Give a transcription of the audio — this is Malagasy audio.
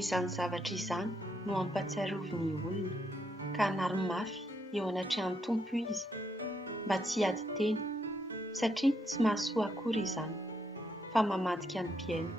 Izany zavatra izany no ampatsiarovy ny olona ka hanary-mafy eo anatrehan'ny Tompo izy mba tsy hiady teny satria tsy mahasoa akory izany fa mamadika ny mpiaina.